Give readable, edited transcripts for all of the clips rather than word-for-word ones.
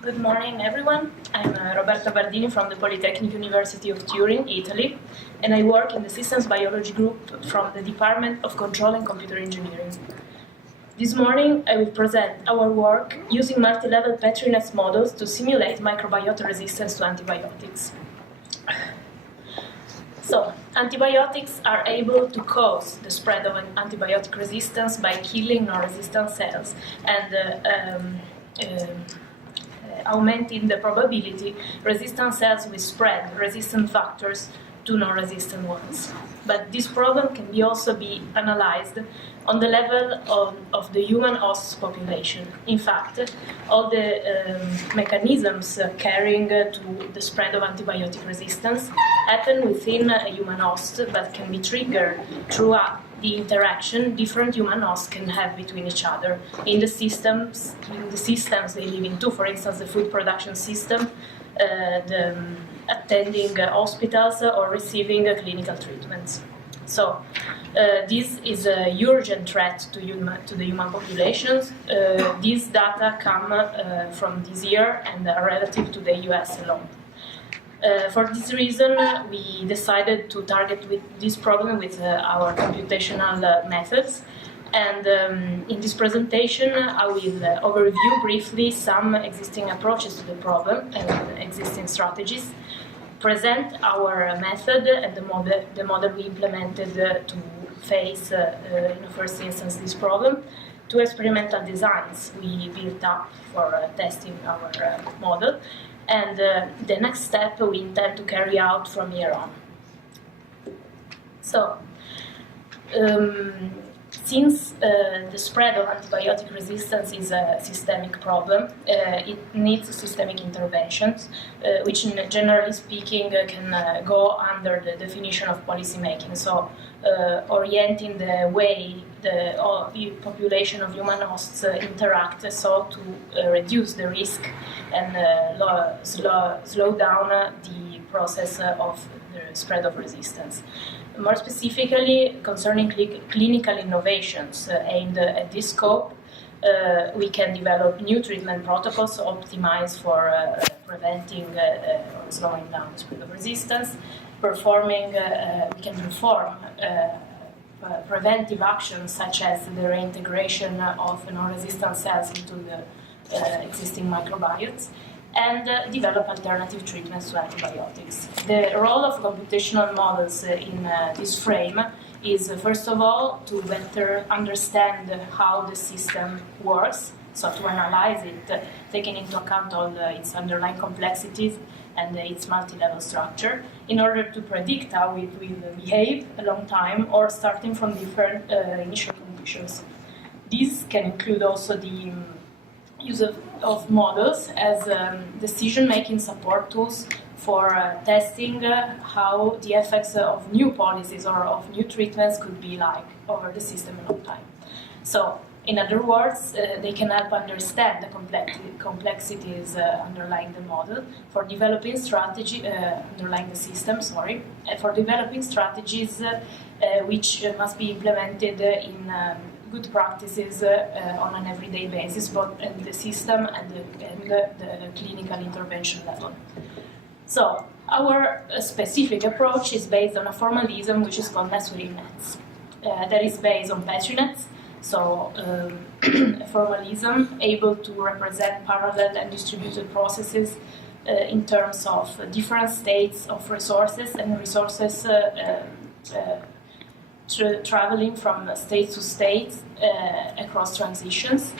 Good morning, everyone. I'm Roberta Bardini from the Polytechnic University of Turin, Italy, and I work in the Systems Biology group from the Department of Control and Computer Engineering. This morning, I will present our work using multi-level Petri Nets models to simulate microbiota resistance to antibiotics. So, antibiotics are able to cause the spread of an antibiotic resistance by killing non-resistant cells and augmenting the probability resistant cells will spread resistant factors to non-resistant ones. But this problem can also be analyzed on the level of the human host population. In fact, all the mechanisms carrying to the spread of antibiotic resistance happen within a human host, but can be triggered throughout the interaction different human hosts can have between each other in the systems they live into. For instance, the food production system, attending hospitals or receiving clinical treatments. So this is a urgent threat to the human populations. These data come from this year and are relative to the US alone. For this reason, we decided to target this problem with our computational methods. And in this presentation, I will overview briefly some existing approaches to the problem and existing strategies, present our method and the model we implemented to face, in the first instance, this problem, two experimental designs we built up for testing our model, and the next step we intend to carry out from here on. So, since the spread of antibiotic resistance is a systemic problem, it needs systemic interventions, which generally speaking can go under the definition of policymaking. So, orienting the way the population of human hosts interact so to reduce the risk and slow down the process of the spread of resistance. More specifically, concerning clinical innovations aimed at this scope, we can develop new treatment protocols optimized for preventing or slowing down the spread of resistance. We can perform preventive actions such as the reintegration of non-resistant cells into the existing microbiotes, and develop alternative treatments to antibiotics. The role of computational models in this frame is, first of all, to better understand how the system works, so to analyze it, taking into account all its underlying complexities and its multi-level structure, in order to predict how it will behave a long time or starting from different initial conditions. This can include also the use of models as decision-making support tools for testing how the effects of new policies or of new treatments could be like over the system a long time. So, in other words, they can help understand the complexities underlying the model for developing underlying the system, for developing strategies which must be implemented in good practices on an everyday basis, both at the system and the clinical intervention level. So, our specific approach is based on a formalism which is called network nets. That is based on Petri nets, so a formalism able to represent parallel and distributed processes in terms of different states of resources and resources traveling from state to state across transitions.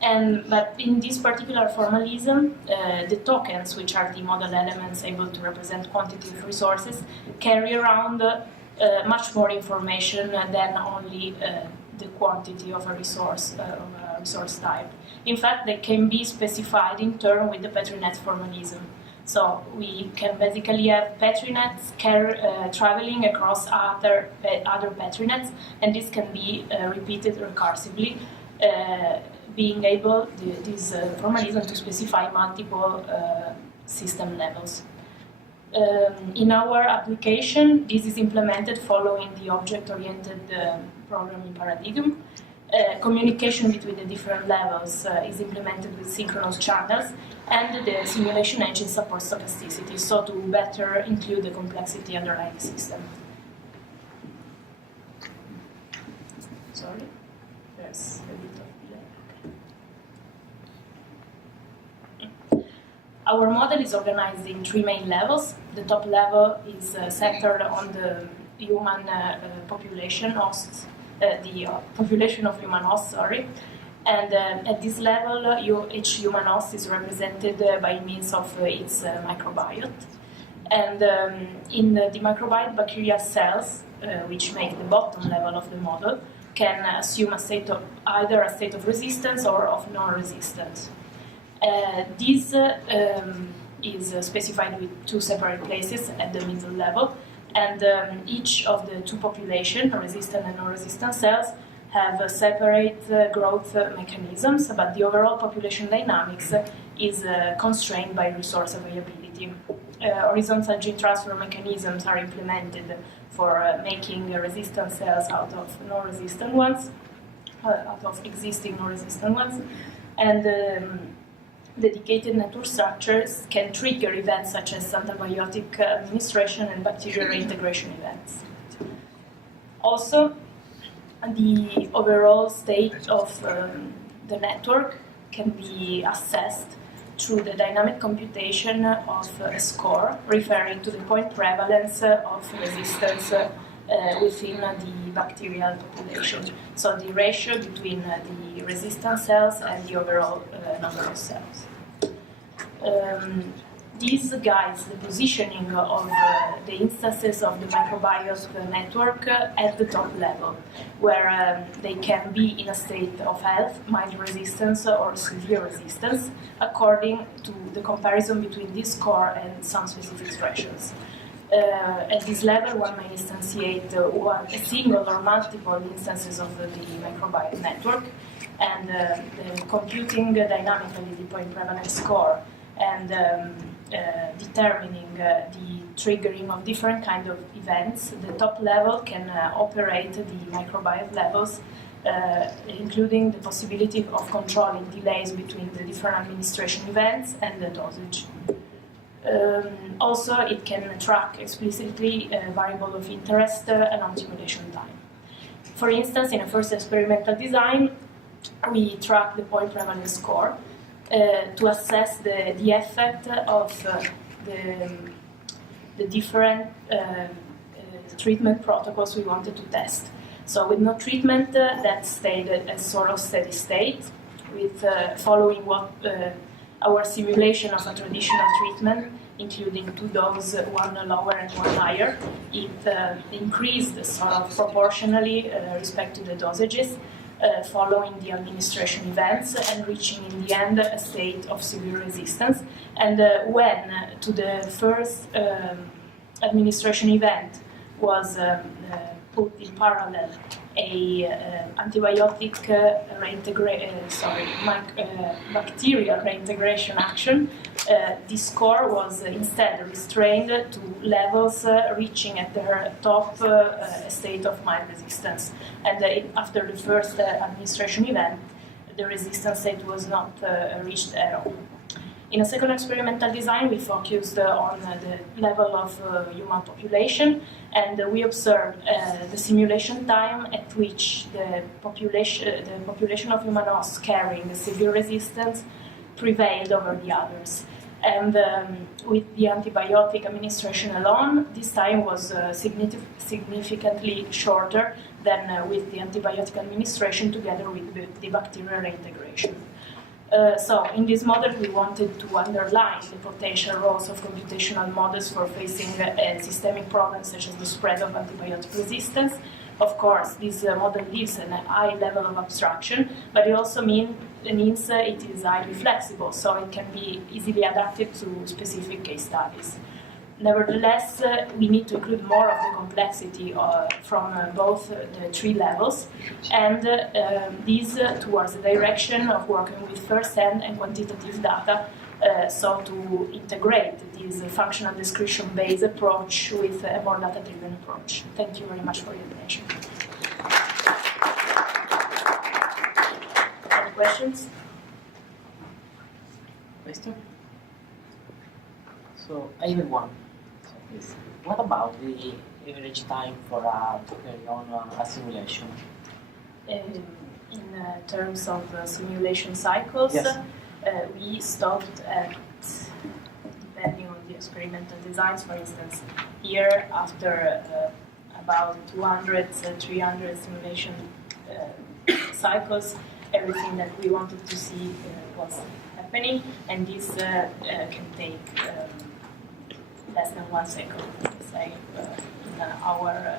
But in this particular formalism, the tokens, which are the model elements able to represent quantity of resources, carry around much more information than only the quantity of a resource type. In fact, they can be specified in turn with the Petri net formalism. So we can basically have Petri nets traveling across other Petri nets, and this can be repeated recursively, being able, this formalism, to specify multiple system levels. In our application, this is implemented following the object-oriented programming paradigm. Communication between the different levels is implemented with synchronous channels, and the simulation engine supports stochasticity, so to better include the complexity underlying the system. Sorry, there's a bit of delay. Our model is organized in 3 main levels. The top level is centered on the human population hosts, the population of human hosts, and at this level, each human host is represented by means of its microbiota. And in the microbiota, bacterial cells, which make the bottom level of the model, can assume either a state of resistance or of non-resistance. This is specified with 2 separate places at the middle level, and each of the 2 populations, resistant and non-resistant cells, have separate growth mechanisms, but the overall population dynamics is constrained by resource availability. Horizontal gene transfer mechanisms are implemented for making resistant cells out of non-resistant ones, out of existing non-resistant ones, and dedicated network structures can trigger events such as antibiotic administration and bacterial reintegration events. Also, the overall state of the network can be assessed through the dynamic computation of a score referring to the point prevalence of resistance within the bacterial population. So the ratio between the resistant cells and the overall number of cells. This guides the positioning of the instances of the microbiota network at the top level, where they can be in a state of health, mild resistance, or severe resistance, according to the comparison between this score and some specific thresholds. At this level, one may instantiate a single or multiple instances of the microbiota network, and computing dynamically the point prevalence score and determining the triggering of different kinds of events. The top level can operate the microbiota levels, including the possibility of controlling delays between the different administration events and the dosage. Also, it can track explicitly a variable of interest and optimization time. For instance, in a first experimental design, we track the point prevalence score to assess the effect of the different treatment protocols we wanted to test. So with no treatment, that stayed a sort of steady state, with following what our simulation of a traditional treatment, including 2 doses, one lower and one higher. It increased sort of proportionally respect to the dosages, following the administration events and reaching in the end a state of severe resistance. And when to the first administration event was put in parallel a antibiotic bacterial reintegration action, this score was instead restrained to levels reaching at their top state of mild resistance. And after the first administration event, the resistance state was not reached at all. In a second experimental design, we focused on the level of human population, and we observed the simulation time at which the population of human hosts carrying severe resistance prevailed over the others. And with the antibiotic administration alone, this time was significantly shorter than with the antibiotic administration together with the bacterial reintegration. So in this model, we wanted to underline the potential roles of computational models for facing systemic problems such as the spread of antibiotic resistance. Of course, this model gives a high level of abstraction, but it also means it is highly flexible, so it can be easily adapted to specific case studies. Nevertheless, we need to include more of the complexity from both the 3 levels, and these towards the direction of working with first-hand and quantitative data, so to integrate this functional description-based approach with a more data-driven approach. Thank you very much for your attention. questions? Question? So I have one. So please, what about the average time for to carry on a simulation? In terms of simulation cycles, Yes. We stopped at, depending on the experimental designs, for instance, here after about 200, 300 simulation cycles, everything that we wanted to see was happening, and this can take less than 1 second, let's say, in our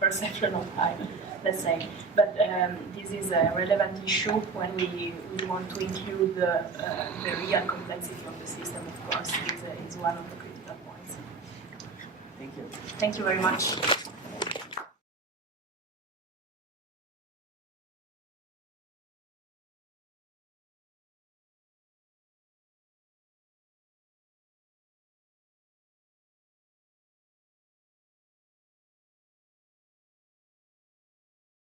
perception of time, let's say. But this is a relevant issue when we want to include the real complexity of the system, of course. It's one of the critical points. Thank you. Thank you very much.